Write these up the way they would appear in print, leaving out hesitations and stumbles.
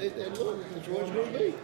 look, that's what it's gonna be.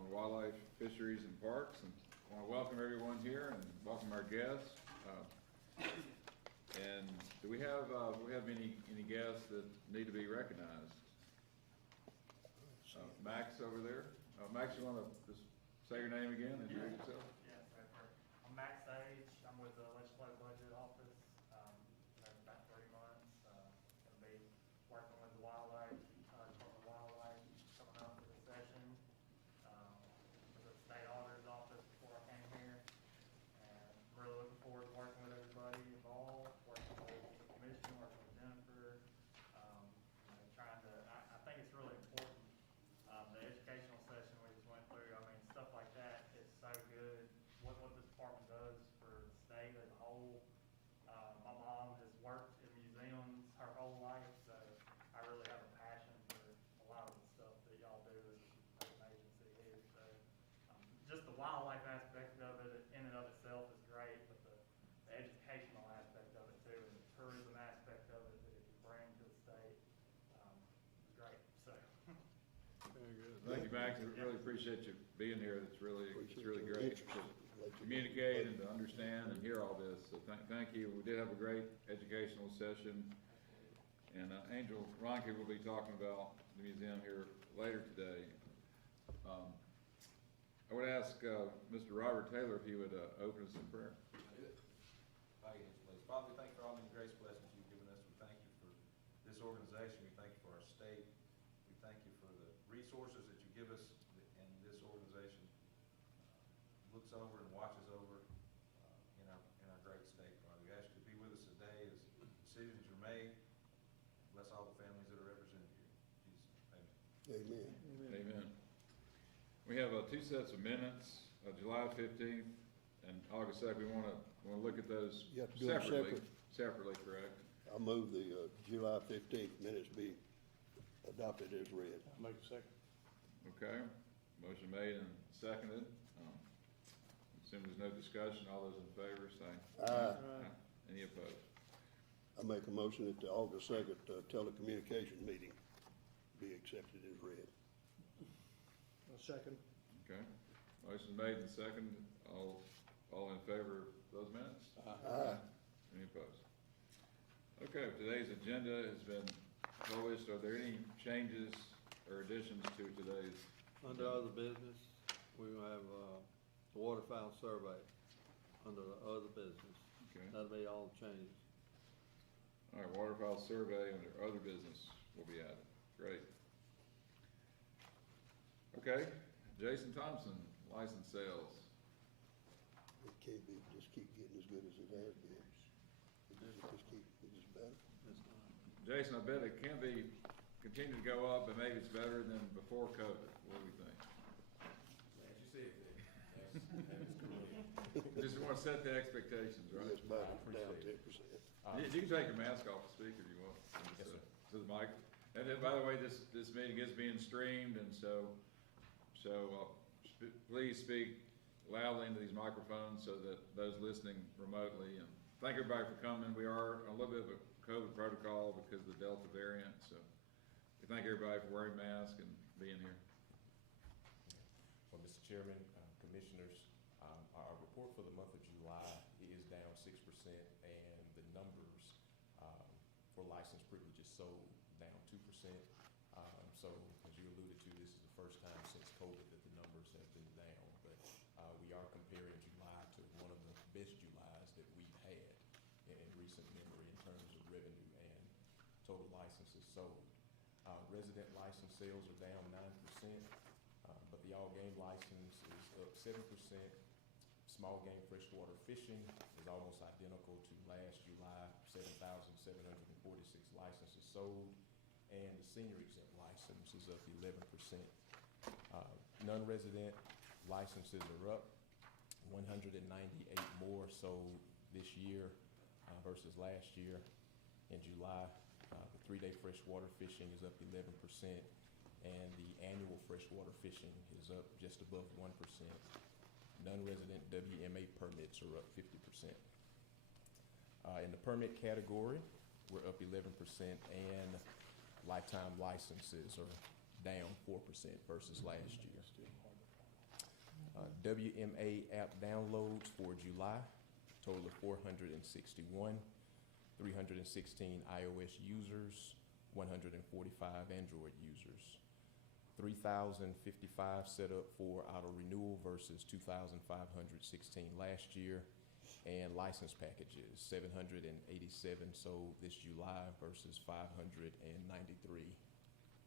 On wildlife, fisheries, and parks, and I want to welcome everyone here and welcome our guests. And do we have any guests that need to be recognized? Max over there. Max, you want to just say your name again and introduce yourself? Yes, I'm Max Sage. I'm with the Legislative Budget Office. Been about 3 months. Gonna be working with the wildlife, Department of Wildlife coming up for the session. Was at the State Auditor's Office before I came here. And I'm really looking forward to working with everybody involved, working with the commission, working with Jennifer. Trying to, I think it's really important. The educational session we just went through, I mean, stuff like that is so good. What this department does for the state as a whole. My mom has worked in museums her whole life, so I really have a passion for a lot of the stuff that y'all do as an agency here. So just the wildlife aspect of it in and of itself is great, but the educational aspect of it too, and the tourism aspect of it that it can bring to the state is great. So. Very good. Thank you, Max. I really appreciate you being here. It's really great to communicate and to understand and hear all this. So thank you. We did have a great educational session, and Angel Ronke will be talking about the museum here later today. I would ask Mr. Robert Taylor if he would open us in prayer. Father, we thank you for all the grace blessings you've given us. We thank you for this organization. We thank you for our state. We thank you for the resources that you give us, and this organization looks over and watches over in our great state. Father, we ask you to be with us today as decisions are made. Bless all the families that are represented here. In Jesus' name, amen. Amen. Amen. We have 2 sets of minutes, July 15th and August 2nd. We want to look at those You have to do them separately, correct? I move the July 15th minutes be adopted as read. I'll make a second. Okay. Motion made and seconded. Assume there's no discussion. All those in favor say Aye. Any opposed? I make a motion that the August 2nd telecommunication meeting be accepted as read. A second. Okay. Motion made and seconded. All in favor of those minutes? Aye. Any opposed? Okay, today's agenda has been published. Are there any changes or additions to today's? Under other business, we will have the waterfowl survey under the other business. Okay. That'll be all the changes. All right, waterfowl survey under other business will be added. Great. Okay, Jason Thompson, license sales. It can't be, just keep getting as good as it has been. It's just better. That's not. Jason, I bet it can be, continue to go up, but maybe it's better than before COVID. What do we think? Glad you said that. Just want to set the expectations, right? It's better, down 10%. You can take your mask off to speak if you want. Yes, sir. To the mic. And then, by the way, this meeting is being streamed, and so please speak loudly into these microphones so that those listening remotely. And thank everybody for coming. We are on a little bit of a COVID protocol because of the Delta variant, so we thank everybody for wearing masks and being here. Well, Mr. Chairman, Commissioners, our report for the month of July is down 6%, and the numbers for licensed privileges sold down 2%. So, as you alluded to, this is the first time since COVID that the numbers have been down, but we are comparing July to one of the best Julys that we've had in recent memory in terms of revenue and total licenses sold. Resident license sales are down 9%. But the all-game license is up 7%. Small game freshwater fishing is almost identical to last July, 7,746 licenses sold. And the senior exempt license is up 11%. Non-resident licenses are up, 198 more sold this year versus last year. In July, the 3-day freshwater fishing is up 11%. And the annual freshwater fishing is up just above 1%. Non-resident WMA permits are up 50%. In the permit category, we're up 11%, and lifetime licenses are down 4% versus last year. WMA app downloads for July, total of 461, 316 iOS users, 145 Android users. 3,055 set up for auto renewal versus 2,516 last year, and license packages 787 sold this July versus 593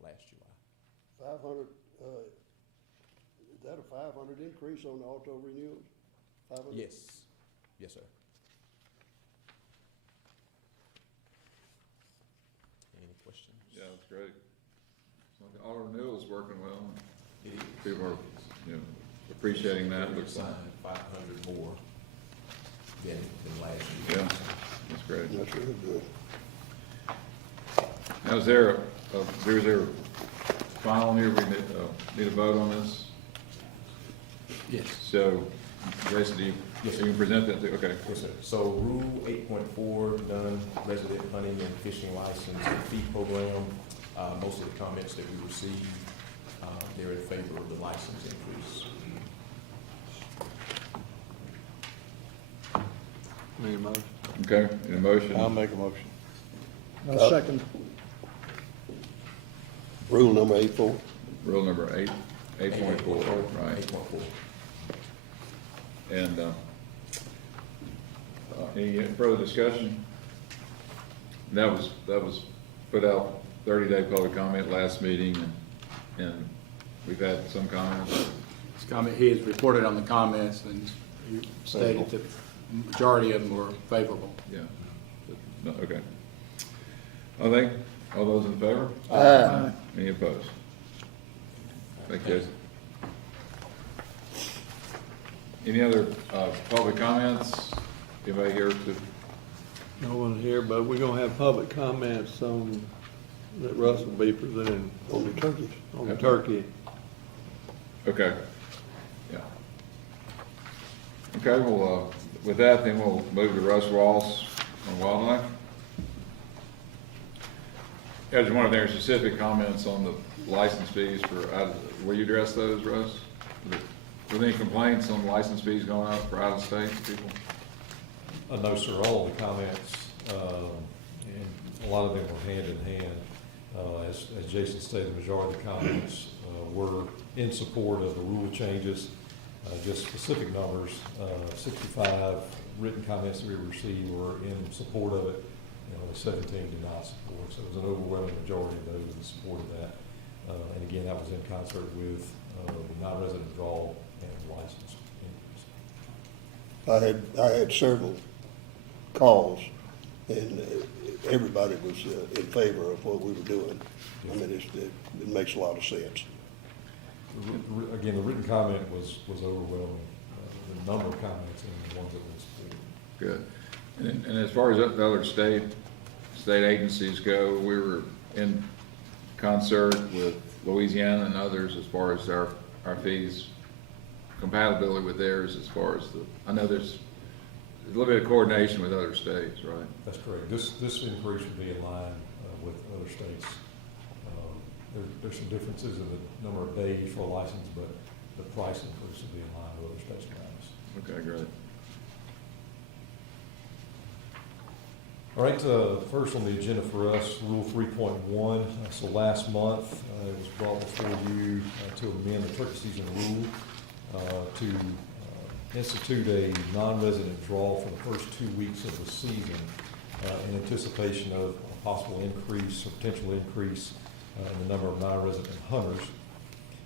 last July. 500, is that a 500 increase on the auto renewals? 500? Yes, yes, sir. Any questions? Yeah, that's great. So the auto renewal is working well. It is. People are, appreciating that. Looks like. Signed 500 more than last year. Yeah, that's great. That's really good. Now, is there a final here? We need a vote on this? Yes. So, Jason, do you, Yes, you can present that to, okay. Yes, sir. So Rule 8.4, done resident hunting and fishing license and fee program. Most of the comments that we received, they're in favor of the license increase. Need a motion? Okay, any motion? I'll make a motion. I'll second. Rule number 8.4. Rule number 8.4, right. 8.4. And, any further discussion? That was put out 30-day public comment last meeting, and we've had some comments. He has reported on the comments and he stated that the majority of them were favorable. Yeah. No, okay. I think, all those in favor? Aye. Any opposed? Thank you, Jason. Any other, public comments? Anybody here to? No one here, but we're gonna have public comments on, that Russ will be presenting On the turkeys. on the turkey. Okay, yeah. Okay, well, with that, then we'll move to Russ Ross on wildlife. I just wondered if there are specific comments on the license fees for, will you address those, Russ? Were there any complaints on license fees going up for out-of-state people? No, sir, all of the comments, and a lot of them were hand in hand. As Jason stated, the majority of the comments were in support of the rule changes, just specific numbers. 65 written comments that we received were in support of it, and only 17 did not support. So it was an overwhelming majority of those in support of that. And again, that was in concert with the non-resident withdrawal and license increase. I had several calls, and everybody was in favor of what we were doing. I mean, it makes a lot of sense. Again, the written comment was overwhelming, the number of comments and the ones that were supported. Good. And as far as the other state agencies go, we were in concert with Louisiana and others as far as our fees, compatibility with theirs as far as I know there's a little bit of coordination with other states, right? That's correct. This increase would be in line with other states. There's some differences in the number of days for a license, but the price increase would be in line with other states around us. Okay, great. All right, first on the agenda for us, Rule 3.1. So last month, it was brought before you to amend the turkey season rule to institute a non-resident draw for the first 2 weeks of the season in anticipation of a possible increase or potential increase in the number of non-resident hunters.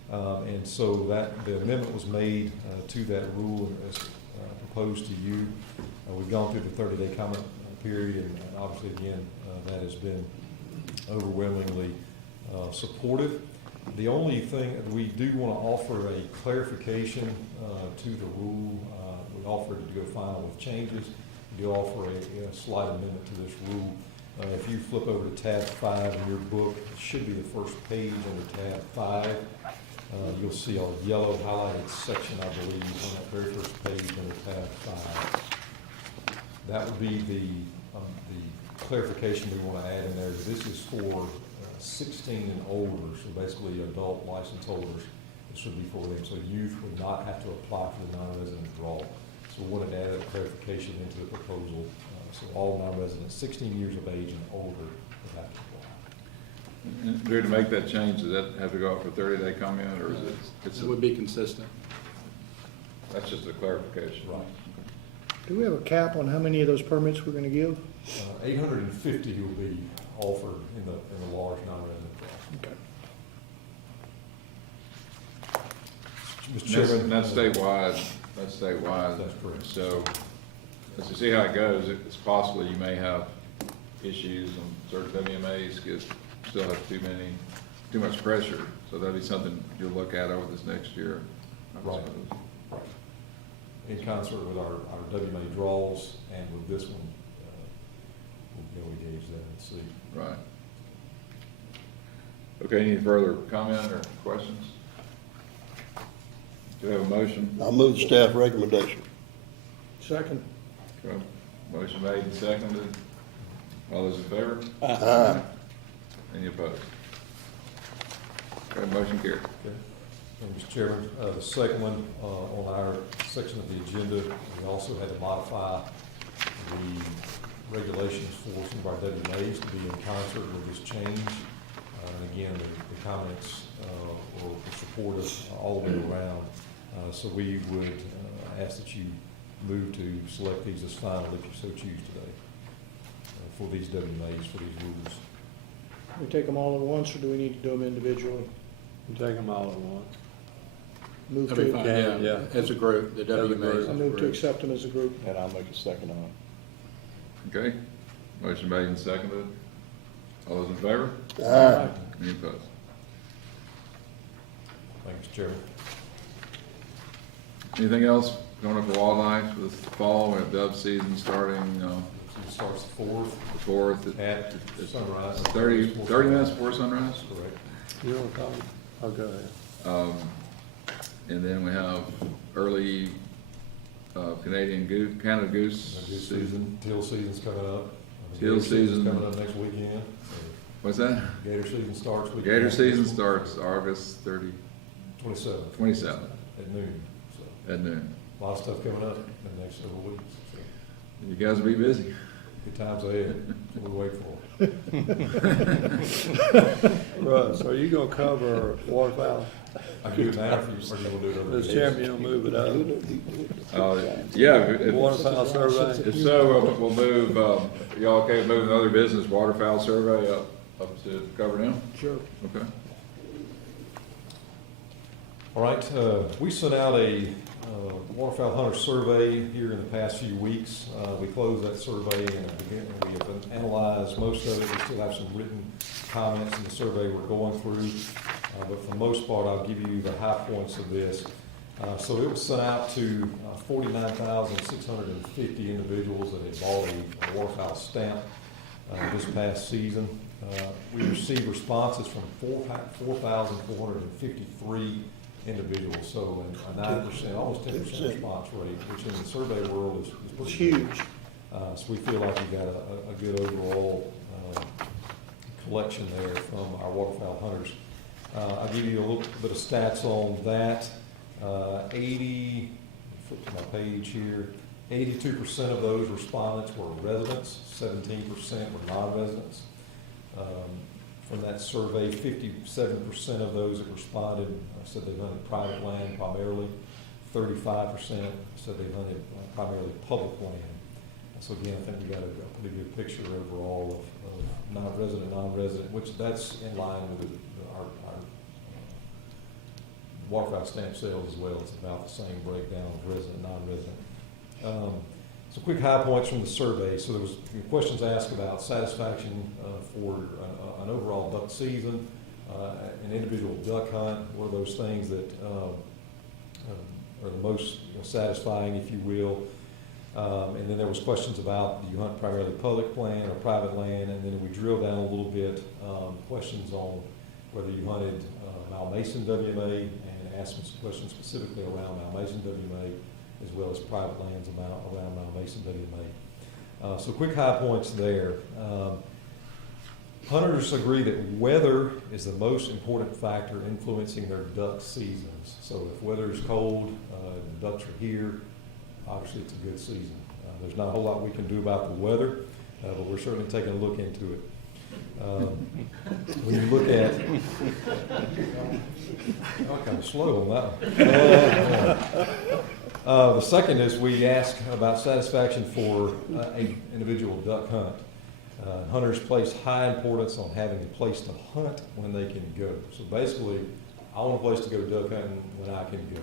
And so that the amendment was made to that rule as proposed to you. We've gone through the 30-day comment period, and obviously, again, that has been overwhelmingly supportive. The only thing, we do want to offer a clarification to the rule. We offer it to go final with changes. We do offer a slight amendment to this rule. If you flip over to tab 5 in your book, it should be the first page under tab 5. You'll see a yellow highlighted section, I believe, on that very first page under tab 5. That would be the clarification we want to add in there. This is for 16 and older, so basically adult license holders. This would be for them. So youth would not have to apply for the non-resident draw. So we wanted to add a clarification into the proposal. So all non-residents 16 years of age and older would have to apply. And Drew, to make that change, does that have to go out for 30-day comment, or is it? It would be consistent. That's just a clarification. Right. Do we have a cap on how many of those permits we're gonna give? 850 will be offered in the large non-resident draw. Okay. Mr. Chairman. That's statewide. That's statewide. That's correct. So, as to see how it goes, it's possible you may have issues on certain WMAs because still have too much pressure. So that'd be something you'll look at over this next year. I Right. suppose. Right. In concert with our WMA draws and with this one, we'll be able to gauge that and see. Right. Okay, any further comment or questions? Do we have a motion? I'll move the staff recommendation. Second. Okay. Motion made and seconded. All those in favor? Aye. Any opposed? Okay, motion carried. Okay. And Mr. Chairman, the second one, on our section of the agenda, we also had to modify the regulations for some of our WMAs to be in concert with this change. And again, the comments were supportive all the way around. So we would ask that you move to select these as final if you so choose today for these WMAs, for these rules. We take them all at once, or do we need to do them individually? You take them all at once. Move That'd be to, fine, yeah, as a group, the As a group. WMAs. I move to accept them as a group. And I'll make a second on it. Okay, motion made and seconded. All those in favor? Aye. Any opposed? Thank you, Mr. Chairman. Anything else going up for wildlife this fall? We have dove season starting, It starts the 4th the 4th at sunrise. 30 minutes before sunrise. Correct. You want to call it? Oh, go ahead. And then we have early Canada goose Goose season. season, teal season's coming up. Teal Gator season's season. coming up next weekend. What's that? Gator season starts. weekend. Gator season starts August 27th. 27th At noon. So at noon. a lot of stuff coming up in the next several weeks. So You guys will be busy. good times ahead. That's what we wait for. Russ, are you gonna cover waterfowl? I can do it now if you, or you will do it over. Does Chairman, you'll move it up? Yeah, Waterfowl survey? if so, we'll move, y'all okay with moving the other business waterfowl survey up to cover them? Sure. Okay. All right, we sent out a waterfowl hunter survey here in the past few weeks. We closed that survey and we have analyzed most of it. We still have some written comments in the survey we're going through. But for the most part, I'll give you the high points of this. So it was sent out to 49,650 individuals that had bought a waterfowl stamp this past season. We received responses from 4,453 individuals, so a 9%, almost 10% 10%. response rate, which in the survey world is It's pretty good. huge. So we feel like we've got a good overall collection there from our waterfowl hunters. I'll give you a little bit of stats on that. flip to my page here, 82% of those respondents were residents, 17% were non-residents. From that survey, 57% of those that responded said they hunted private land primarily. 35% said they hunted primarily public land. So again, I think we got a pretty good picture overall of non-resident, non-resident, which that's in line with our waterfowl stamp sales as well. It's about the same breakdown of resident, non-resident. So quick high points from the survey. So there was questions asked about satisfaction for an overall duck season, an individual duck hunt, one of those things that are the most satisfying, if you will. And then there was questions about, do you hunt primarily public land or private land? And then we drilled down a little bit, questions on whether you hunted Malmaison WMA, and asked some questions specifically around Malmaison WMA, as well as private lands around Malmaison WMA. So quick high points there. Hunters agree that weather is the most important factor influencing their duck seasons. So if weather is cold, the ducks are here, obviously it's a good season. There's not a whole lot we can do about the weather, but we're certainly taking a look into it. When you look at, I'm kind of slow on that one. The second is we ask about satisfaction for an individual duck hunt. Hunters place high importance on having a place to hunt when they can go. So basically, I want a place to go duck hunting when I can go.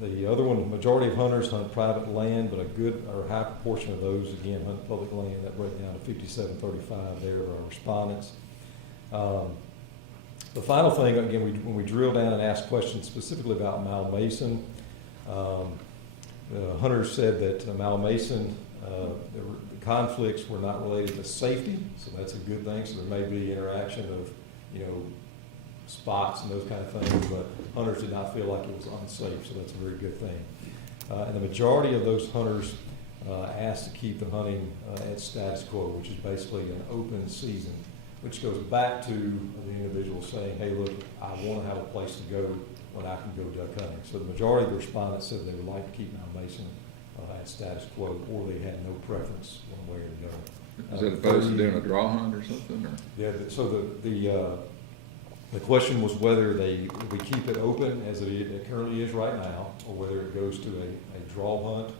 The other one, majority of hunters hunt private land, but a good or high proportion of those, again, hunt public land. That breaks down to 57-35 there are our respondents. The final thing, again, when we drill down and ask questions specifically about Malmaison, hunters said that Malmaison, the conflicts were not related to safety, so that's a good thing. So there may be interaction of, spots and those kind of things, but hunters did not feel like it was unsafe, so that's a very good thing. And the majority of those hunters asked to keep the hunting at status quo, which is basically an open season, which goes back to the individual saying, hey, look, I want to have a place to go when I can go duck hunting. So the majority of the respondents said they would like to keep Malmaison at status quo, or they had no preference one way or the other. Is it opposed to doing a draw hunt or something? Or? Yeah, so the question was whether we keep it open as it currently is right now, or whether it goes to a draw hunt,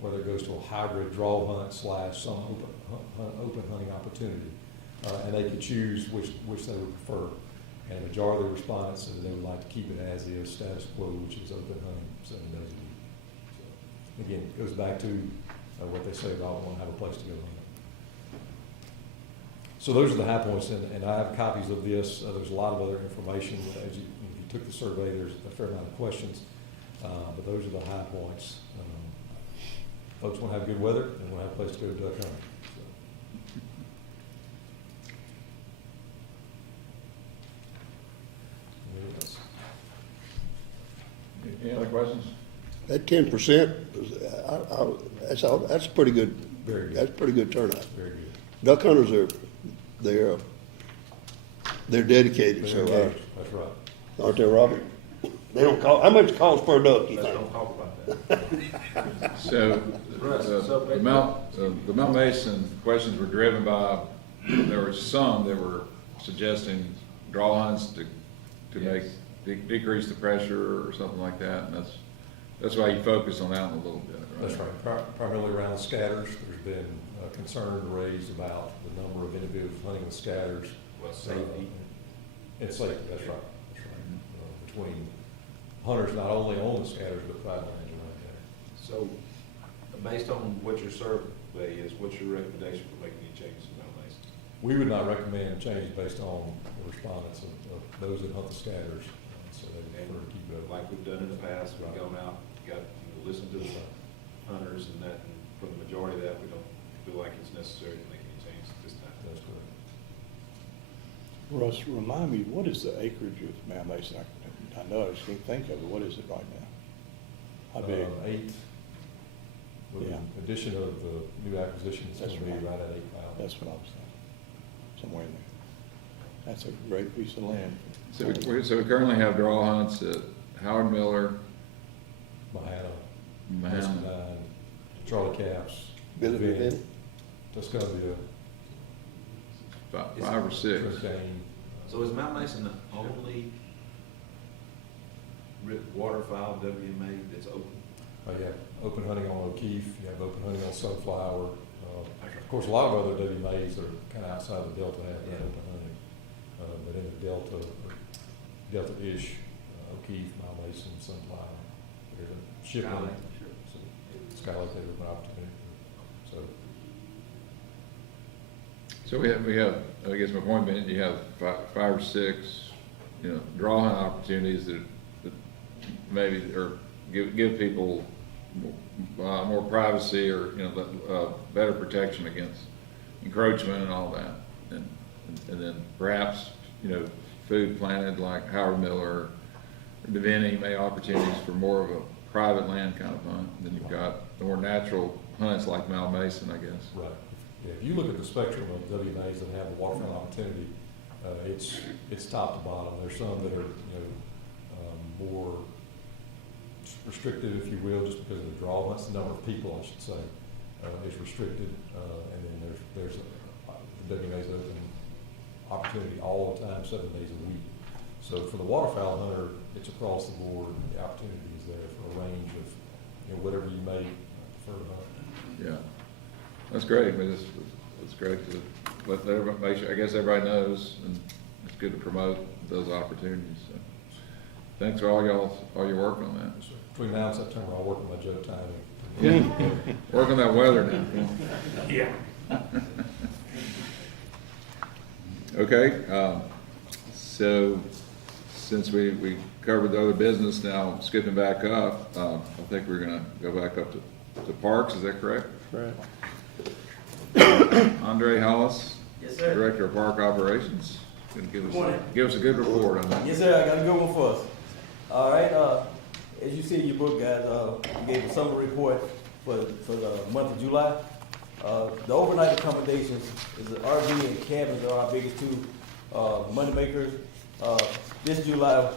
whether it goes to a hybrid draw hunt / some open hunting opportunity. And they could choose which they would prefer. And the majority of the respondents said they would like to keep it as is, status quo, which is open hunting 7 days a week. So, again, it goes back to what they say about wanting to have a place to go hunt. So those are the high points, and I have copies of this. There's a lot of other information. If you took the survey, there's a fair amount of questions, but those are the high points. Folks want to have good weather and want to have a place to go duck hunting. Any other questions? That 10%, that's pretty good. Very good. That's pretty good turnout. Very good. Duck hunters they're dedicated, so, That's right. aren't they, Robert? They don't call, how much it costs per duck, you Let's think? don't talk about that. So, the Mount Mason questions were driven by, there were some that were suggesting draw hunts to make, decrease the pressure or something like that, and that's why you focus on that one a little bit, right? That's right. Primarily around scatters. There's been concern raised about the number of individuals hunting with scatters. Safety. And safety, that's right. That's right. Between hunters not only on the scatters, but private lands around there. So, based on what your survey is, what's your recommendation for making any changes to Mount Mason? We would not recommend changes based on the respondents of those that hunt the scatters. So they prefer to keep it open. Like we've done in the past, we've gone out, listened to the hunters, and that, and for the majority of that, we don't feel like it's necessary to make any changes at this time. That's correct. Russ, remind me, what is the acreage of Mount Mason? I know, I just can't think of it. What is it right now? How big? 8, with Yeah. the addition of the new acquisition, it's That's gonna be right. right at 8,000. That's what I was thinking, somewhere in there. That's a great piece of land. So we currently have draw hunts at Howard Miller, Mahana, Mahana. Muscadine, Charlie Caps. Billy Vinny. Vinny? That's gonna be a Five or six. game. So is Mount Mason the only waterfowl WMA that's open? You have open hunting on O'Keefe, you have open hunting on Sunflower. Of course, a lot of other WMAs that are kind of outside the Delta have that open hunting. But in the Delta, Delta-ish, O'Keefe, Mount Mason, Sunflower, there's a shipment. So Skylake, they have an opportunity. So we have, I guess my point being, you have five or six, draw hunt opportunities that maybe, or give people more privacy or, better protection against encroachment and all that. And then perhaps, food planted like Howard Miller or Deviney may opportunities for more of a private land kind of hunt. And then you've got the more natural hunts like Mount Mason, I guess. Right. Yeah, if you look at the spectrum of WMAs that have the waterfowl opportunity, it's top to bottom. There's some that are, more restricted, if you will, just because of the draw. That's the number of people, I should say, is restricted. And then there's the WMA's open opportunity all the time, 7 days a week. So for the waterfowl hunter, it's across the board. The opportunity is there for a range of, whatever you may prefer to hunt. Yeah, that's great. I mean, it's great to let everybody, make sure, I guess everybody knows, and it's good to promote those opportunities. So, thanks for all your work on that. So between now and September, I'll work on my joke timing. Yeah. Work on that weather now. Yeah. Okay, so since we covered the other business, now skipping back up, I think we're gonna go back up to parks, is that correct? Right. Andre Hollis? Yes, sir. Director of Park Operations, gonna give us a good report on that. Yes, sir, I got a good one for us. All right, as you see in your book, guys, we gave a summary report for the month of July. The overnight accommodations is the RV and cabins are our biggest two money makers. This July,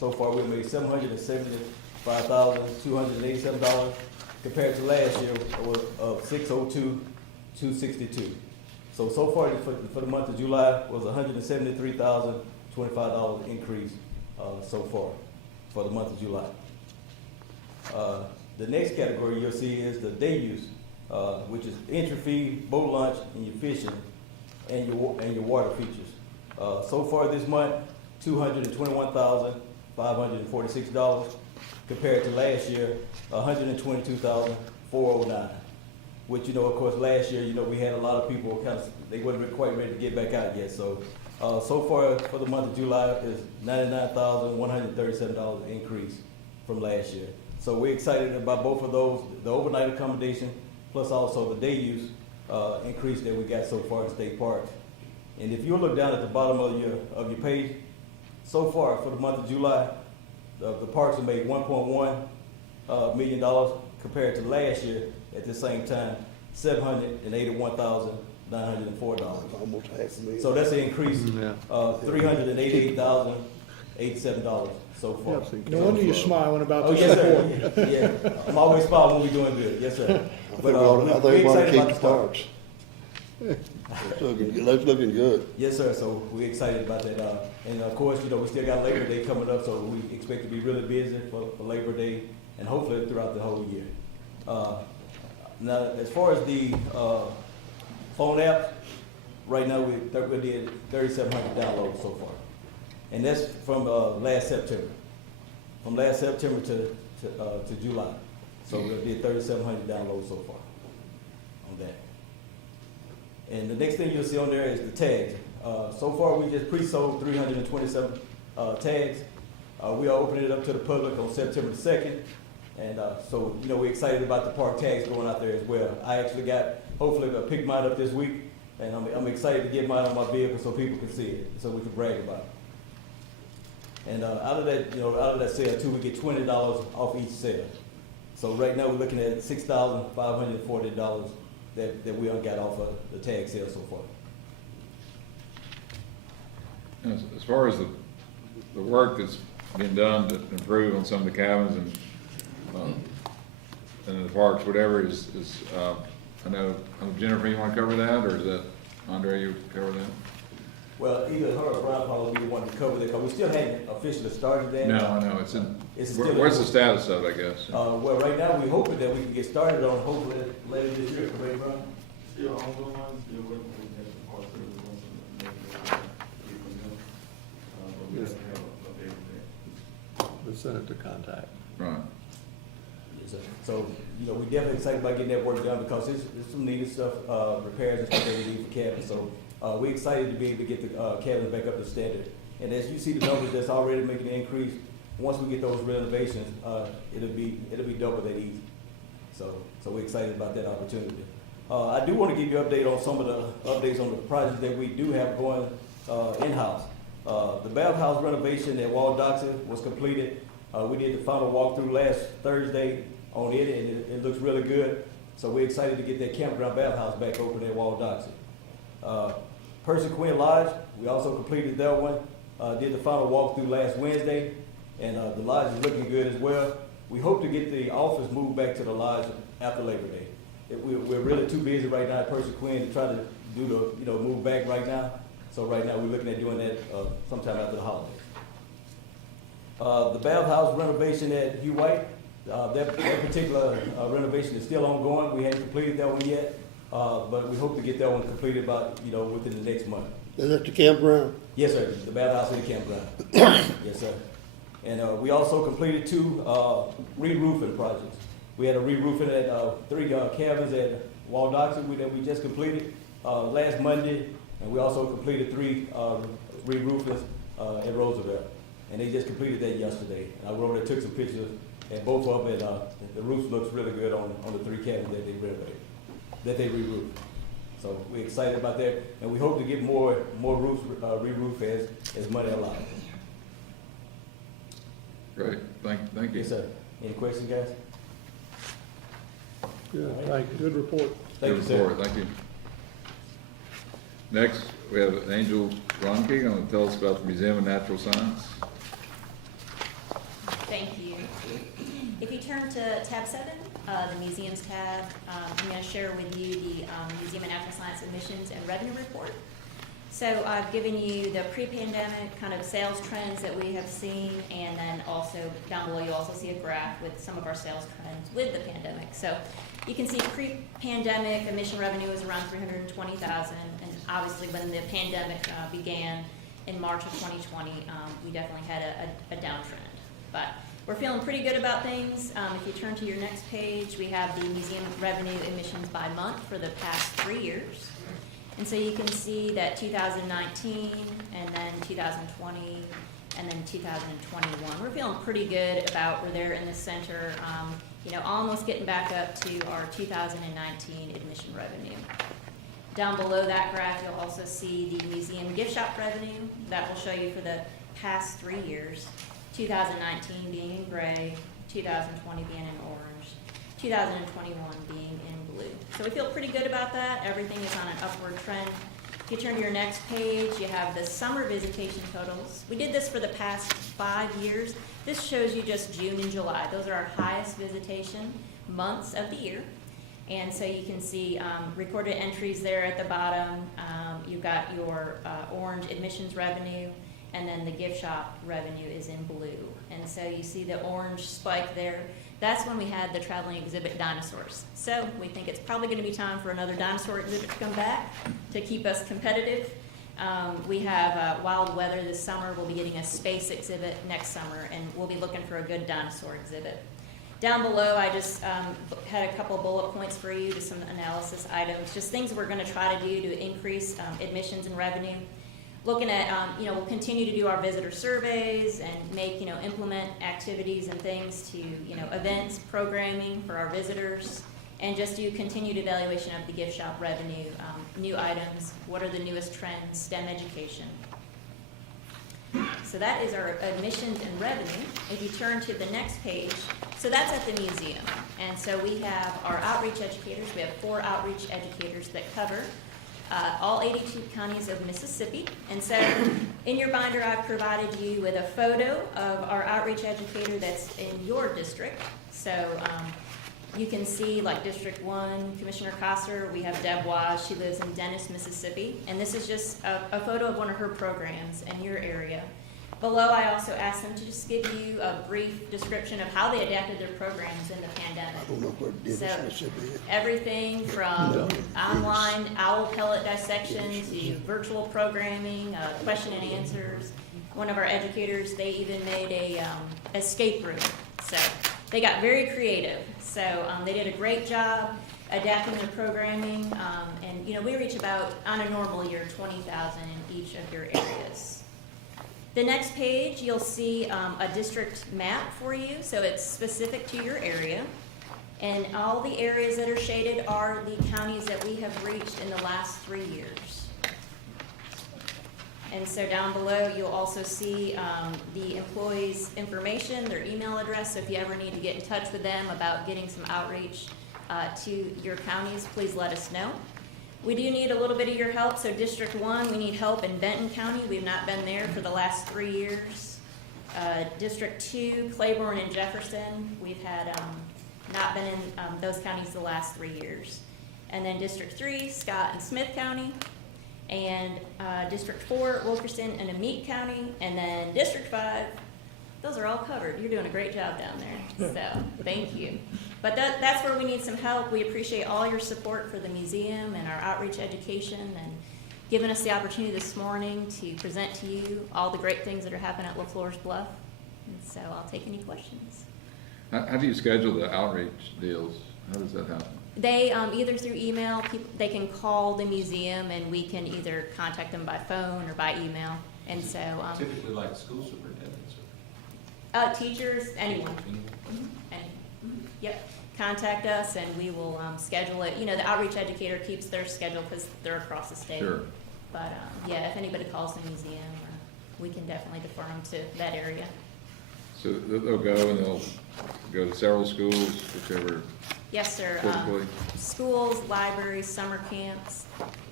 so far, we made $775,287 compared to last year of $602,262. So far for the month of July was $173,025 increase so far for the month of July. The next category you'll see is the day use, which is entry fee, boat launch, and your fishing, and your water features. So far this month, $221,546 compared to last year, $122,409. Which, of course, last year, we had a lot of people they wasn't quite ready to get back out yet. So far for the month of July is $99,137 increase from last year. So we're excited about both of those, the overnight accommodation, plus also the day use increase that we got so far in state parks. And if you look down at the bottom of your page, so far for the month of July, the parks have made $1.1 million compared to last year at the same time, $781,904. Almost $500,000. So that's an increase of $388,087 so far. No wonder you're smiling about Oh, this yes, report. sir. Yeah, I'm always smiling when we're doing good. Yes, sir. I think we ought to we're excited keep about the the start. parks. That's looking good. Yes, sir. So we're excited about that. And of course, we still got Labor Day coming up, so we expect to be really busy for Labor Day and hopefully throughout the whole year. Now, as far as the phone apps, right now we did 3,700 downloads so far, and that's from last September. From last September to July, so we did 3,700 downloads so far on that. And the next thing you'll see on there is the tags. So far, we just pre-sold 327 tags. We are opening it up to the public on September the 2nd. And so, we're excited about the park tags going out there as well. I actually hopefully picked mine up this week, and I'm excited to get mine on my vehicle so people can see it, so we can brag about it. And out of that sale too, we get $20 off each sale. So right now, we're looking at $6,540 that we got off of the tag sale so far. As far as the work that's been done to improve on some of the cabins and the parks, whatever, I know Jennifer, you want to cover that, or is that Andre, you cover that? Well, either her or Brian probably be the one to cover that, because we still hadn't officially started that. No, I know, where's the status of it, I guess? Well, right now, we're hoping that we can get started on hopefully later this year, correct, Brian? Still ongoing, still working with the park service on some but we Yes. have a update The senator contact. Right. Yes, sir. So, we're definitely excited about getting that work done, because it's some needed stuff, repairs and stuff that we need for cabins. So, we're excited to be able to get the cabins back up to standard. And as you see the numbers that's already making an increase, once we get those renovations, it'll be double that easy. So we're excited about that opportunity. I do want to give you an update on some of the updates on the projects that we do have going in-house. The bathhouse renovation at Wall Doxy was completed. We did the final walkthrough last Thursday on it, and it looks really good. So we're excited to get that campground bathhouse back open at Wall Doxy. Percy Quinn Lodge, we also completed that one. Did the final walkthrough last Wednesday, and the lodge is looking good as well. We hope to get the office moved back to the lodge after Labor Day. We're really too busy right now at Percy Quinn to try to do the move back right now. So right now we're looking at doing that sometime after the holidays. The bathhouse renovation at Hugh White, that particular renovation is still ongoing. We haven't completed that one yet, but we hope to get that one completed about within the next month. Is that the campground? Yes, sir. The bathhouse and the campground. Yes, sir. And we also completed 2 re-roofing projects. We had a re-roofing at 3 cabins at Wall Doxy that we just completed last Monday, and we also completed 3 re-roofings at Roosevelt, and they just completed that yesterday. And I went over there, took some pictures, and both of them, the roof looks really good on the 3 cabins that they renovated, that they re-roofed. So we're excited about that, and we hope to get more roofs re-roofed as money allows. Great, thank you. Yes, sir. Any questions, guys? Good, thank you, good report. Thank you, Good sir. report, thank you. Next, we have Angel Ronke going to tell us about the Museum of Natural Science. Thank you. If you turn to tab 7, the museums tab, I'm going to share with you the Museum of Natural Science admissions and revenue report. So I've given you the pre-pandemic kind of sales trends that we have seen, and then also down below you also see a graph with some of our sales trends with the pandemic. So you can see pre-pandemic admission revenue was around $320,000, and obviously when the pandemic began in March of 2020, we definitely had a downtrend. But we're feeling pretty good about things. If you turn to your next page, we have the museum revenue admissions by month for the past 3 years. And so you can see that 2019, and then 2020, and then 2021. We're feeling pretty good about we're there in the center, almost getting back up to our 2019 admission revenue. Down below that graph, you'll also see the museum gift shop revenue. That will show you for the past 3 years, 2019 being in gray, 2020 being in orange, 2021 being in blue. So we feel pretty good about that. Everything is on an upward trend. If you turn to your next page, you have the summer visitation totals. We did this for the past 5 years. This shows you just June and July. Those are our highest visitation months of the year. And so you can see recorded entries there at the bottom. You've got your orange admissions revenue, and then the gift shop revenue is in blue. And so you see the orange spike there. That's when we had the traveling exhibit dinosaurs. So we think it's probably going to be time for another dinosaur exhibit to come back to keep us competitive. We have wild weather this summer. We'll be getting a space exhibit next summer, and we'll be looking for a good dinosaur exhibit. Down below, I just had a couple bullet points for you, just some analysis items, just things we're going to try to do to increase admissions and revenue. Looking at, we'll continue to do our visitor surveys and make, implement activities and things to, events, programming for our visitors, and just do continued evaluation of the gift shop revenue, new items, what are the newest trends, STEM education. So So that is our admissions and revenue. If you turn to the next page, so that's at the museum. And so we have our outreach educators. We have 4 outreach educators that cover all 82 counties of Mississippi. And so in your binder, I've provided you with a photo of our outreach educator that's in your district. So you can see like District 1, Commissioner Kosser, we have Deb Wise, she lives in Dennis, Mississippi. And this is just a photo of one of her programs in your area. Below, I also asked them to just give you a brief description of how they adapted their programs in the pandemic. I don't know where Dennis, So, Mississippi is. everything from No, online owl pellet dissection to virtual programming, question and answers. One of our educators, they even made a escape room. So they got very creative. So they did a great job adapting their programming. And you know, we reach about, on a normal year, 20,000 in each of your areas. The next page, you'll see a district map for you, so it's specific to your area. And all the areas that are shaded are the counties that we have reached in the last 3 years. And so down below, you'll also see the employees' information, their email address, so if you ever need to get in touch with them about getting some outreach to your counties, please let us know. We do need a little bit of your help. So District 1, we need help in Benton County. We've not been there for the last 3 years. District 2, Claiborne and Jefferson, we've had not been in those counties the last 3 years. And then District 3, Scott and Smith County. And District 4, Wilkerson and Amite County. And then District 5, those are all covered. You're doing a great job down there, so thank you. But that's where we need some help. We appreciate all your support for the museum and our outreach education and giving us the opportunity this morning to present to you all the great things that are happening at LaFleur's Bluff. And so I'll take any questions. How do you schedule the outreach deals? How does that happen? They, either through email, they can call the museum and we can either contact them by phone or by email. And so Typically like school superintendents teachers, anyone. Yep. Contact us and we will schedule it. You know, the outreach educator keeps their schedule because they're across the state. Sure. But yeah, if anybody calls the museum, we can definitely defer them to that area. So they'll go and they'll go to several schools, whichever. Yes, sir. Typically. Schools, libraries, summer camps,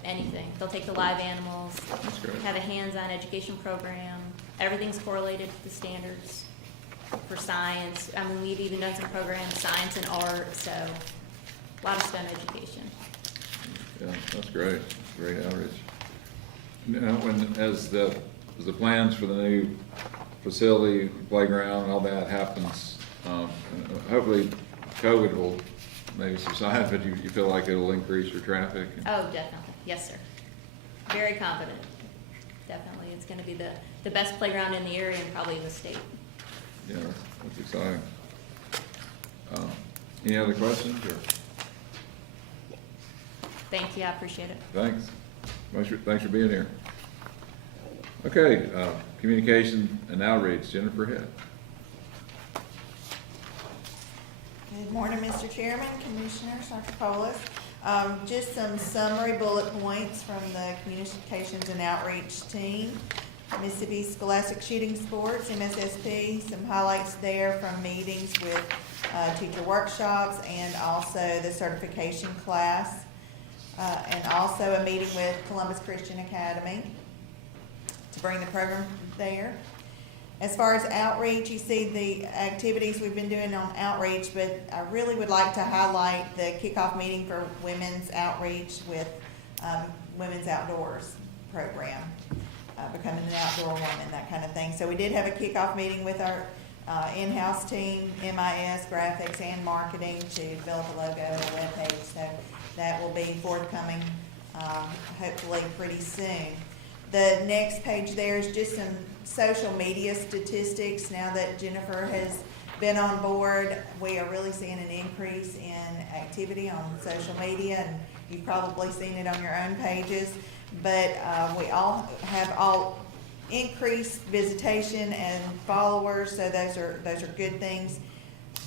anything. They'll take the live animals, That's great. have a hands-on education program. Everything's correlated to the standards for science. I mean, we've even done some programs, science and art, so a lot of STEM education. Yeah, that's great. Great outreach. Now, as the plans for the new facility, playground, all that happens, hopefully COVID will maybe subside, but you feel like it'll increase your traffic? Oh, definitely. Yes, sir. Very confident. Definitely. It's going to be the best playground in the area and probably in the state. Yeah, that's exciting. Any other questions? Or? Thank you. I appreciate it. Thanks. Thanks for being here. Okay, communication and outreach, Jennifer Head. Good morning, Mr. Chairman, Commissioners, Dr. Polis. Just some summary bullet points from the Communications and Outreach team. Mississippi Scholastic Shooting Sports, MSSP, some highlights there from meetings with teacher workshops and also the certification class. And also a meeting with Columbus Christian Academy to bring the program there. As far as outreach, you see the activities we've been doing on outreach, but I really would like to highlight the kickoff meeting for women's outreach with Women's Outdoors program, becoming an outdoor woman, that kind of thing. So we did have a kickoff meeting with our in-house team, MIS, graphics, and marketing to develop a logo and a webpage. So that will be forthcoming hopefully pretty soon. The next page there is just some social media statistics. Now that Jennifer has been on board, we are really seeing an increase in activity on social media, and you've probably seen it on your own pages. But we all have increased visitation and followers, so those are good things.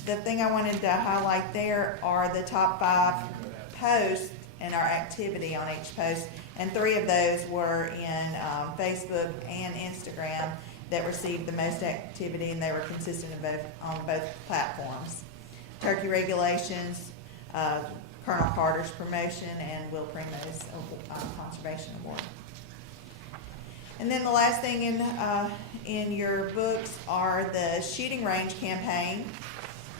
The thing I wanted to highlight there are the top 5 posts and our activity on each post, and 3 of those were in Facebook and Instagram. that received the most activity, and they were consistent on both platforms. Turkey regulations, Colonel Carter's promotion, and Will Primo's conservation award. And then the last thing in your books are the shooting range campaign.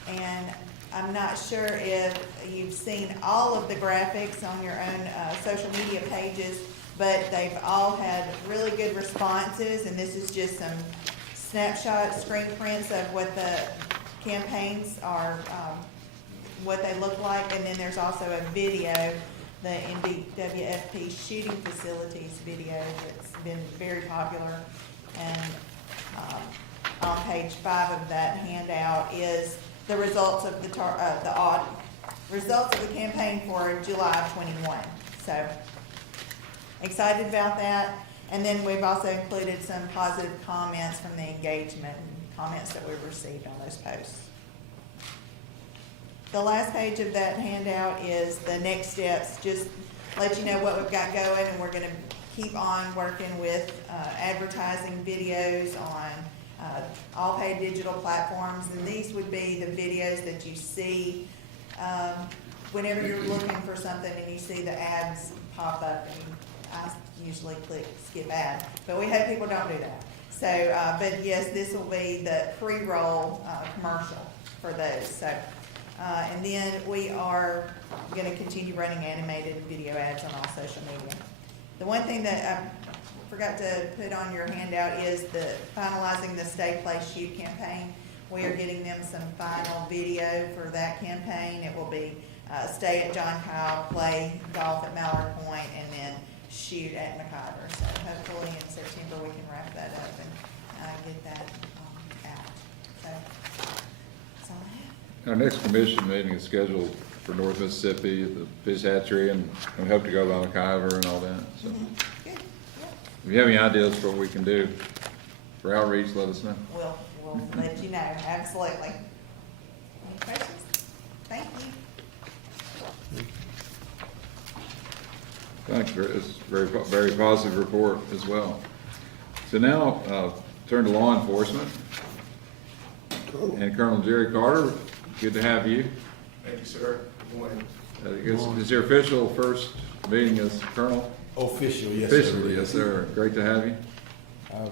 And I'm not sure if you've seen all of the graphics on your own social media pages, but they've all had really good responses, and this is just some snapshot screen prints of what the campaigns are, what they look like, and then there's also a video, the MDWFP shooting facilities video that's been very popular. And on page 5 of that handout is the results of results of the campaign for July 21. So excited about that. And then we've also included some positive comments from the engagement and comments that we've received on those posts. The last page of that handout is the next steps, just let you know what we've got going, and we're gonna keep on working with advertising videos on all paid digital platforms, and these would be the videos that you see whenever you're looking for something and you see the ads pop up, and I usually click skip ad, but we hope people don't do that. So, but yes, this will be the pre-roll commercial for those. So, and then we are going to continue running animated video ads on all social media. The one thing that I forgot to put on your handout is the finalizing the Stay Play Shoot campaign. We are getting them some final video for that campaign. It will be stay at John Kyle, play golf at Mallard Point, and then shoot at McIver. So hopefully in September we can wrap that up and get that out. So that's all I have. Our next commission meeting is scheduled for North Mississippi, the fish hatchery, and we hope to go by McIver and all that. So, Good. if you have any ideas for what we can do for outreach, let us know. We'll let you know, absolutely. Any questions? Thank you. Thanks, it's a very positive report as well. So now, turn to law enforcement. And Colonel Jerry Carter, good to have you. Thank you, sir. Good morning. Is your official first meeting as Colonel? Official, yes, Officially, yes, sir. Great to have you. I've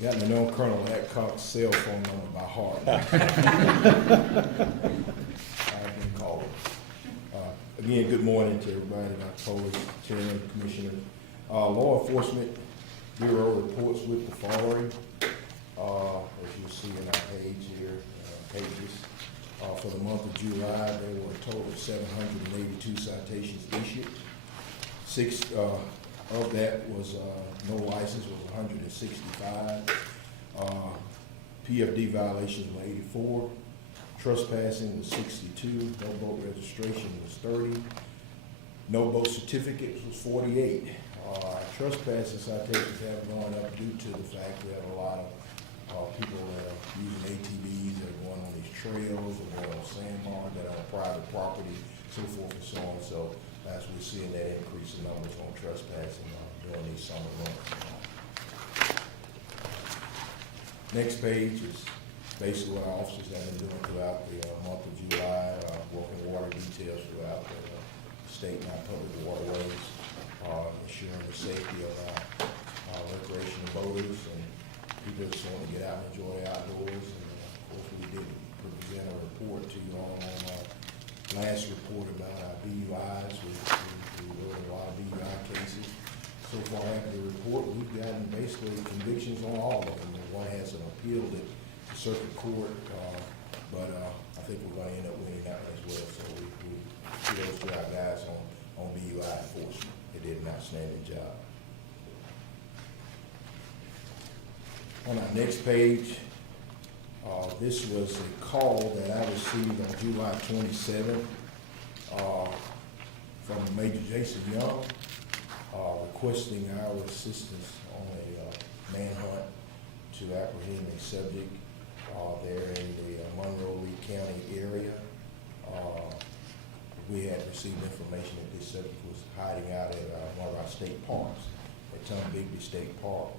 gotten to know Colonel Adcock's cell phone number by heart. I've been called. Again, good morning to everybody, Dr. Polish, Chairman, Commissioner. Law Enforcement Bureau reports with the following. As you'll see in our page here, pages. For the month of July, there were a total of 782 citations issued. 6 of that was no license, was 165. PFD violations were 84. Trespassing was 62. No boat registration was 30. No boat certificates was 48. Trespassing citations have gone up due to the fact we have a lot of people that are using ATVs that are going on these trails or going on sandbars that are on private property, so forth and so on. So as we're seeing that increase in numbers on trespassing during these summer months. Next page is basically what our officers have been doing throughout the month of July, working water details throughout the state and our public waterways, ensuring the safety of our recreational boaters and people just want to get out and enjoy the outdoors. And of course, we did present a report to you all on our last report about our DUIs. We wrote a lot of DUI cases. So far after the report, we've gotten basically convictions on all of them. One has an appeal to circuit court, but I think we're going to end up winning that one as well. So we kudos to our guys on DUI enforcement. They did an outstanding job. On our next page, this was a call that I received on July 27th from Major Jason Young requesting our assistance on a manhunt to apprehend a subject there in the Monroe-Lee County area. We had received information that this subject was hiding out at one of our state parks, at Tom Bigby State Park.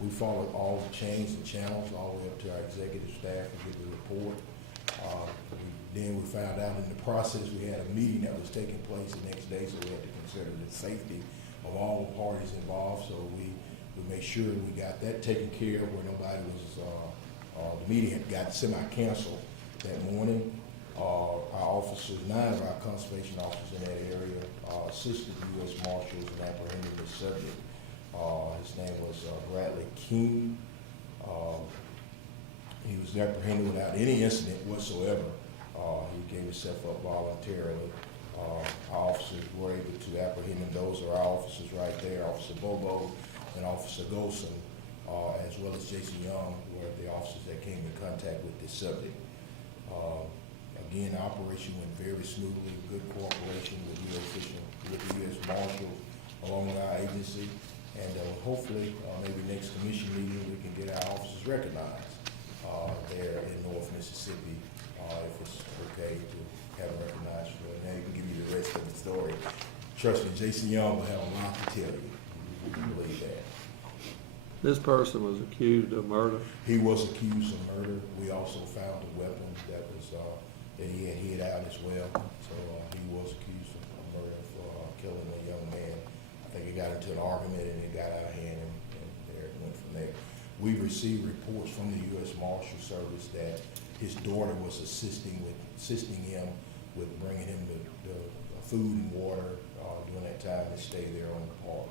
We followed all the chains and channels all the way up to our executive staff and get the report. Then we found out in the process, we had a meeting that was taking place the next day, so we had to consider the safety of all the parties involved. So we made sure we got that taken care of where nobody was, the meeting had got semi-canceled that morning. Our officers, 9 of our conservation officers in that area, assisted U.S. Marshals in apprehending the subject. His name was Bradley King. He was apprehended without any incident whatsoever. He gave himself up voluntarily. Our officers were able to apprehend him. Those are our officers right there, Officer Bobo and Officer Golson, as well as Jason Young, were the officers that came in contact with this subject. Again, the operation went very smoothly, good cooperation with the U.S. Marshals, along with our agency, and hopefully, maybe next commission meeting, we can get our officers recognized there in North Mississippi, if it's okay to have them recognized for it. Now you can give me the rest of the story. Trust me, Jason Young will have a lot to tell you. You can believe that. This person was accused of murder. He was accused of murder. We also found a weapon that was that he had hid out as well. So he was accused of murder for killing a young man. I think he got into an argument and it got out of hand, and there it went from there. We received reports from the U.S. Marshal Service that his daughter was assisting him with bringing him the food and water during that time to stay there on the park.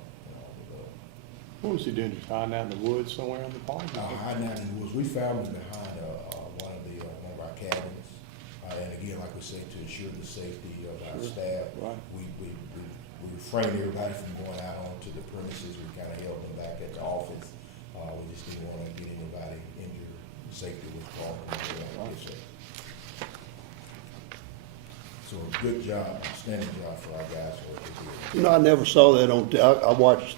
What was he doing? Just hiding out in the woods somewhere on the park? Hiding out in the woods. We found him behind one of our cabins. And again, like we say, to ensure the safety of our staff, right. we refrained everybody from going out onto the premises. We kind of held them back at the office. We just didn't want to get anybody injured. Safety was important. So a good job, outstanding job for our guys. You know, I never saw that on, I watched,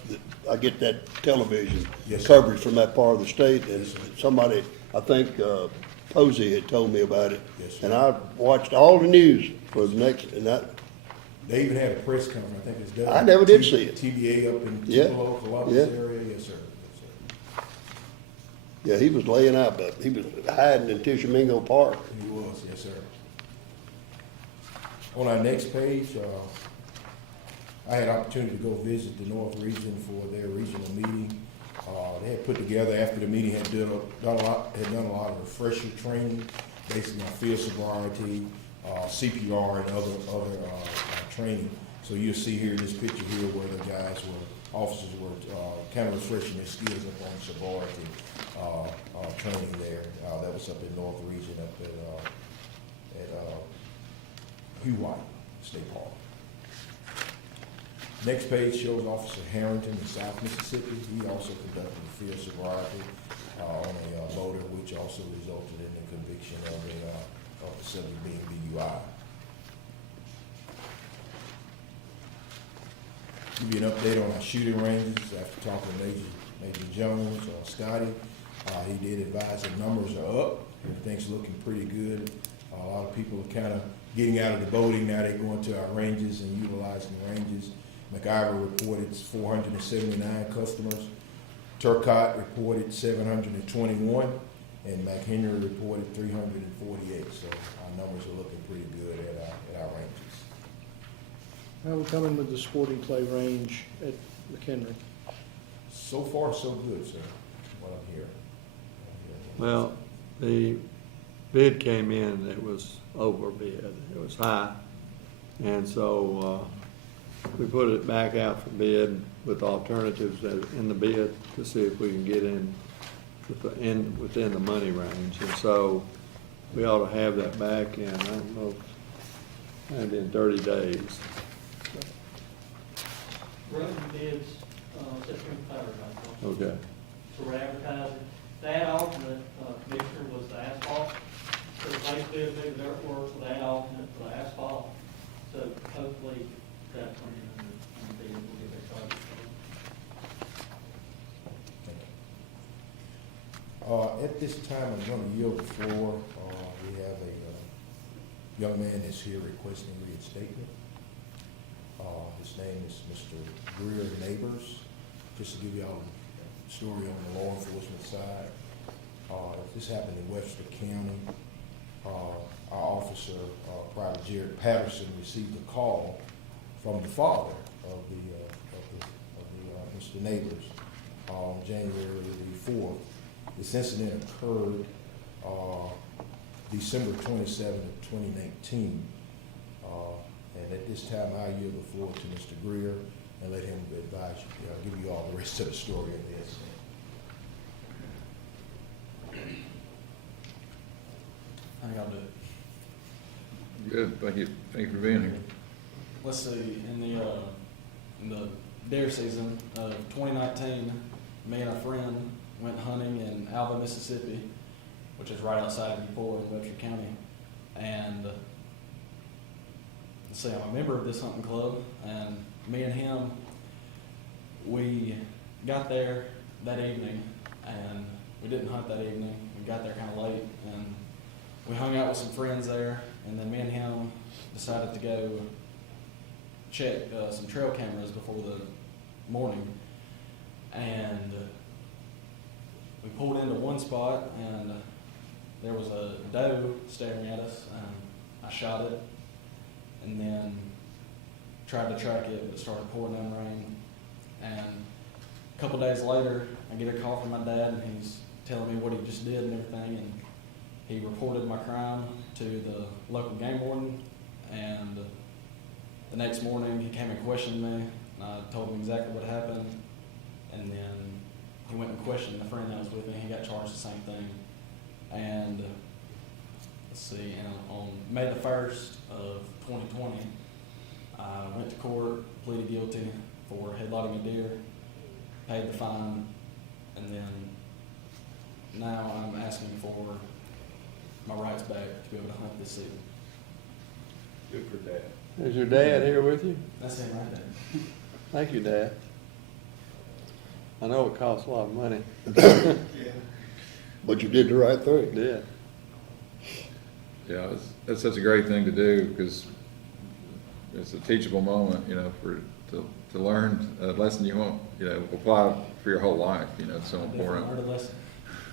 I get that television Yes, coverage from that part of the state, and somebody, I think, Posey had told me about it. Yes, sir. And I watched all the news for the next, and They even had a press conference, I think it's done. I never did see it. TBA up in Yeah. Tupelo, Columbus Yeah. area, yes, sir. Yes, yeah, he was laying out, but he was hiding in Tishomingo Park. sir. He was, yes, sir. On our next page, I had opportunity to go visit the North Region for their regional meeting. They had put together, after the meeting, had done a lot of refresher training, basically on field sobriety, CPR, and other training. So you'll see here in this picture here where the officers were kind of refreshing their skills up on sobriety training there. That was up in North Region, up at Hugh White State Park. Next page shows Officer Harrington in South Mississippi. He also conducted a field sobriety on a loader, which also resulted in the conviction of the subject being DUI. Give you an update on our shooting ranges after talking to Major Jones, Scotty. He did advise the numbers are up. Everything's looking pretty good. A lot of people are kind of getting out of the boating now. They're going to our ranges and utilizing the ranges. McIver reported 479 customers. Turcotte reported 721, and McHenry reported 348. So our numbers are looking pretty good at our ranges. How are we coming with the sporting clay range at McHenry? So far, so good, sir. What I'm hearing. Well, the bid came in, it was over bid, it was high. And so, we put it back out for bid with alternatives in the bid to see if we can get within the money range. And so we ought to have that back in, I don't know, maybe in 30 days. Road bids, September 3rd, I thought. Okay. So we're advertising. That alternate, Commissioner, was the asphalt. So basically, it'll do the dirt work for that alternate for the asphalt. So hopefully, that's when the bid will get that project done. At this time, I'm going to yield the floor. We have a young man that's here requesting reinstatement. His name is Mr. Greer Neighbors. Just to give you all story on the law enforcement side. This happened in Webster County. Our officer, Private Jared Patterson, received a call from the father of Mr. Neighbors on January the 4th. This incident occurred December 27th of 2019. And at this time, I yield the floor to Mr. Greer and let him advise you, give you all the rest of the story of this. How y'all doing? Good, thank you for being here. Let's see, in the deer season of 2019, me and a friend went hunting in Alva, Mississippi, which is right outside of DePoy in Webster County. And let's see, I'm a member of this hunting club, and me and him, we got there that evening, and we didn't hunt that evening. We got there kind of late, and we hung out with some friends there, and then me and him decided to go check some trail cameras before the morning. And we pulled into one spot, and there was a doe staring at us, and I shot it, and then tried to track it, but it started pouring down rain. And a couple days later, I get a call from my dad, and he's telling me what he just did and everything, and he reported my crime to the local game warden, and the next morning he came and questioned me, and I told him exactly what happened, and then he went and questioned the friend that was with me. He got charged the same thing. And let's see, and on May the 1st of 2020, I went to court, pleaded guilty for headlighting a deer, paid the fine, and then now I'm asking for my rights back to be able to hunt this season. Good for Dad. Is your dad here with you? That's him right there. Thank you, Dad. I know it costs a lot of money. But you did the right thing. Yeah. Yeah, that's such a great thing to do, because it's a teachable moment, to learn a lesson you won't, apply for your whole life, it's so important. Learned a lesson.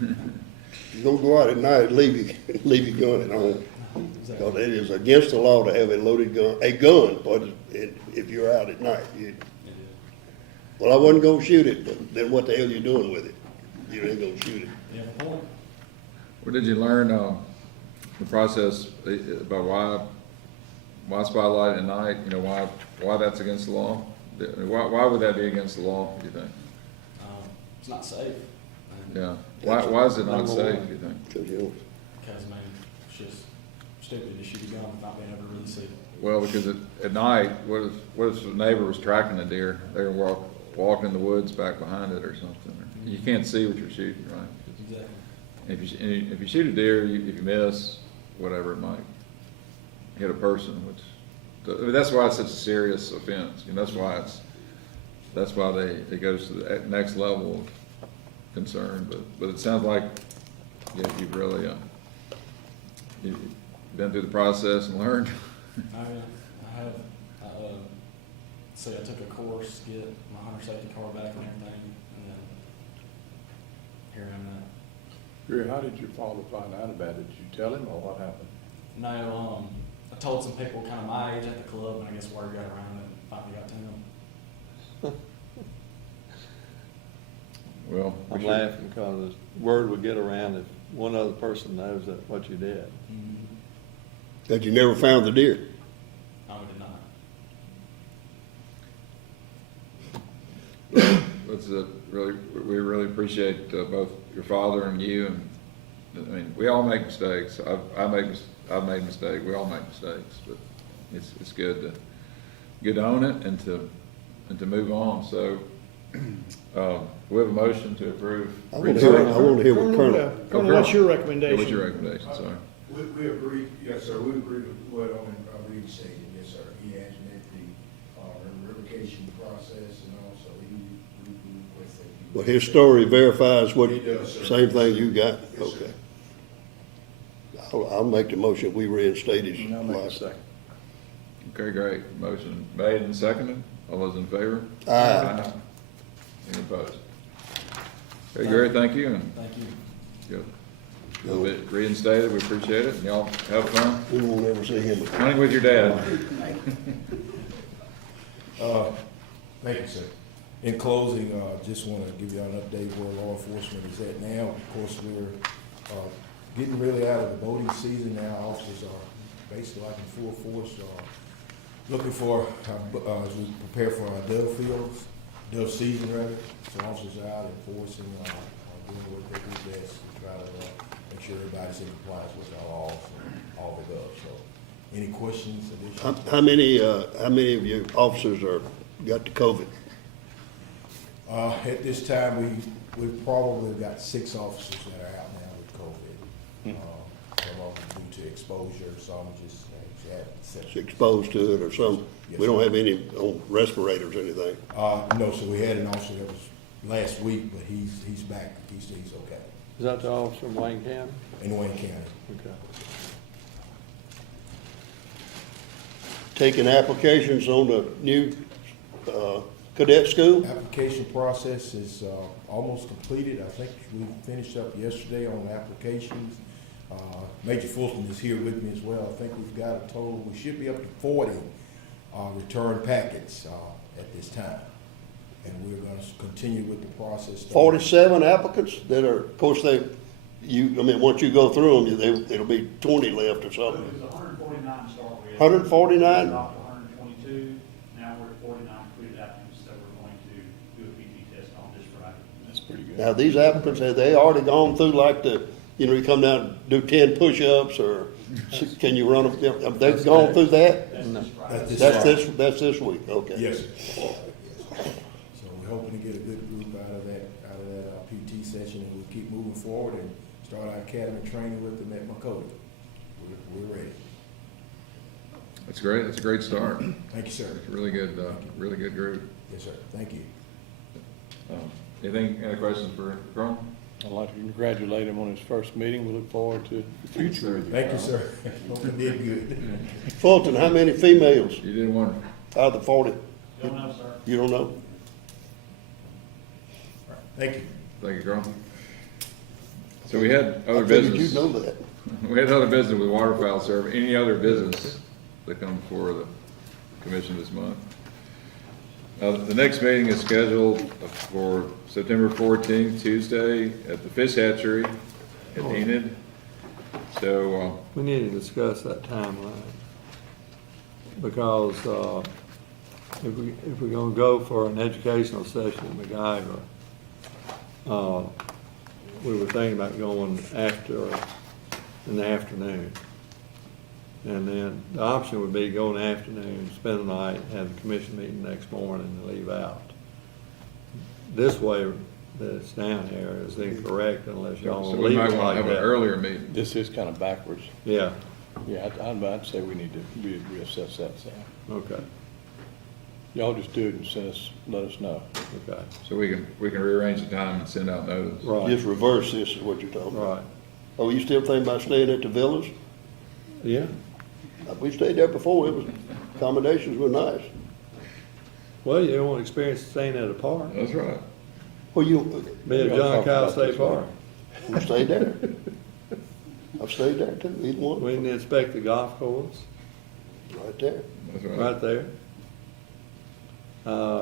You don't go out at night and leave your gun at home. Exactly. Because it is against the law to have a loaded gun, but if you're out at night, well, I wasn't gonna shoot it, but then what the hell you doing with it? You ain't gonna shoot it. Yeah, point. Where did you learn the process about why spotlight at night? Why that's against the law? Why would that be against the law, do you think? It's not safe. Yeah. Why is it not safe, do you think? Because, I mean, it's just stupid to shoot a gun without being able to really see it. Well, because at night, what if a neighbor was tracking a deer? They were walking in the woods back behind it or something. You can't see what you're shooting, right? Exactly. If you shoot a deer, if you miss, whatever, it might hit a person, that's why it's such a serious offense. That's why it goes to the next level of concern. But it sounds like you've really you've been through the process and learned. I have. I took a course to get my hunter safety card back and everything, and then here I'm at. Greer, how did your father find out about it? Did you tell him, or what happened? No, I told some people kind of my age at the club, and I guess word got around and finally got to him. Well, I'm laughing because the word would get around if one other person knows that what you did. Mm-hmm. That you never found the deer. No, we did not. We really appreciate both your father and you. And I mean, we all make mistakes. I've made mistakes. We all make mistakes, but it's good to own it and to move on. So we have a motion to approve. I want to hear what Colonel. Colonel, what's your recommendation? What's your recommendation? Sorry. We agree, yes, sir, we agree with what reinstated, yes, sir. He has met the revocation process, and also we request that he. Well, his story verifies what, It does, sir. same thing you got? Yes, sir. Okay. I'll make the motion, we reinstate his I'll make a license. second. Okay, great. Motion made and seconded. All those in favor? Aye. Any opposed? Very good, thank you, and Thank you. good. A little bit reinstated, we appreciate it, and y'all have fun. We won't ever see him again. Hunting with your dad. Thank you, sir. In closing, just want to give you an update where law enforcement is at now. Of course, we're getting really out of the boating season now. Officers are basically like in full force, looking for, as we prepare for our dove season rather. So officers are out enforcing, doing what they do best to try to make sure everybody's in compliance with our laws and all the above. So, any questions, additional? How many of your officers got the COVID? At this time, we've probably got 6 officers that are out now with COVID. Some of them due to exposure, some just had Exposed to it or some? Yes, We don't sir. have any on respirators or anything. No, so we had an officer that was last week, but he's back. He's okay. Is that the officer from Wayne County? In Wayne County. Okay. Taking applications on the new cadet school? Application process is almost completed. I think we finished up yesterday on applications. Major Fulton is here with me as well. I think we've got a total, we should be up to 40 return packets at this time. And we're going to continue with the process. 47 applicants that are, of course, once you go through them, it'll be 20 left or It something. was 149 to start with. 149? We dropped to 122, now we're at 49 completed applicants, so we're going to do a PT test on this Friday. That's pretty good. Now, these applicants, have they already gone through like you come down and do 10 push-ups or can you run them? Have they gone through that? That's this Friday. That's this week, okay. Yes, sir. So we're hoping to get a good group out of that PT session, and we'll keep moving forward and start our academy training with them at Makota. We're ready. That's great, that's a great start. Thank you, sir. It's a really good group. Yes, sir. Thank you. Anything, any questions for Crum? I'd like to congratulate him on his first meeting. We look forward to the future with you. Thank you, sir. Hope you did good. Fulton, how many females You did wonderful. out of the 40? Don't know, sir. You don't know? Thank you. Thank you, Crum. So we had I other figured business. you'd know that. We had other business with waterfowl service. Any other business that come before the commission this month? The next meeting is scheduled for September 14th, Tuesday, at the Fish Hatchery at Enid. So, We need to discuss that timeline, because if we're gonna go for an educational session at MacGyver, we were thinking about going in the afternoon. And then the option would be go in the afternoon, spend the night, have the commission meeting next morning, and leave out. This way that it's down here is incorrect unless y'all so want to we leave might it want like to have an that. earlier meeting. This is kind of backwards. Yeah, Yeah, I'd say we need to reassess that, Sam. okay, Y'all just do it and let us know. okay, So we can rearrange the time and send out notice. right, Just reverse this is what you're talking about. right, Oh, you still thinking about staying at the villas? yeah. We stayed there before. Accommodations were nice. Well, you don't want to experience staying at a park, That's right. Well, be at John Kyle State Park. we stayed there. I've stayed there too, either one, We can inspect the golf course right there. That's right. right there.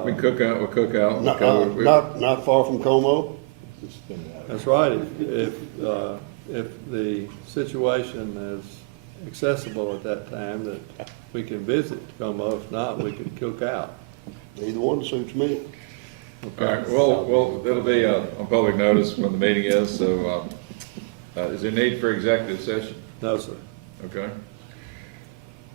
We cook out, we'll cook out. Not far from Como. That's right, if the situation is accessible at that time, that we can visit Como. If not, we could cook out. Either one suits me. All right, well, it'll be on public notice when the meeting is, so, is there need for executive session? No, sir. Okay.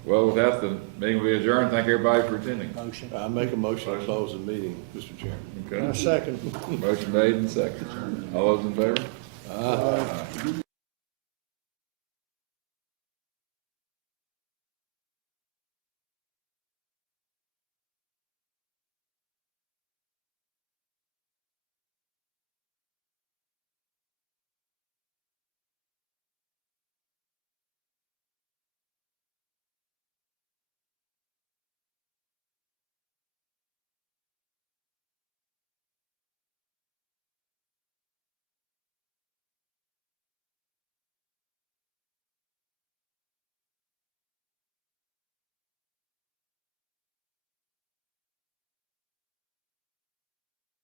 Well, with that, the meeting will be adjourned. Thank everybody for attending. I make a motion to close the meeting, Mr. Chairman. Okay. Second. Motion made and second. All those in favor? Aye.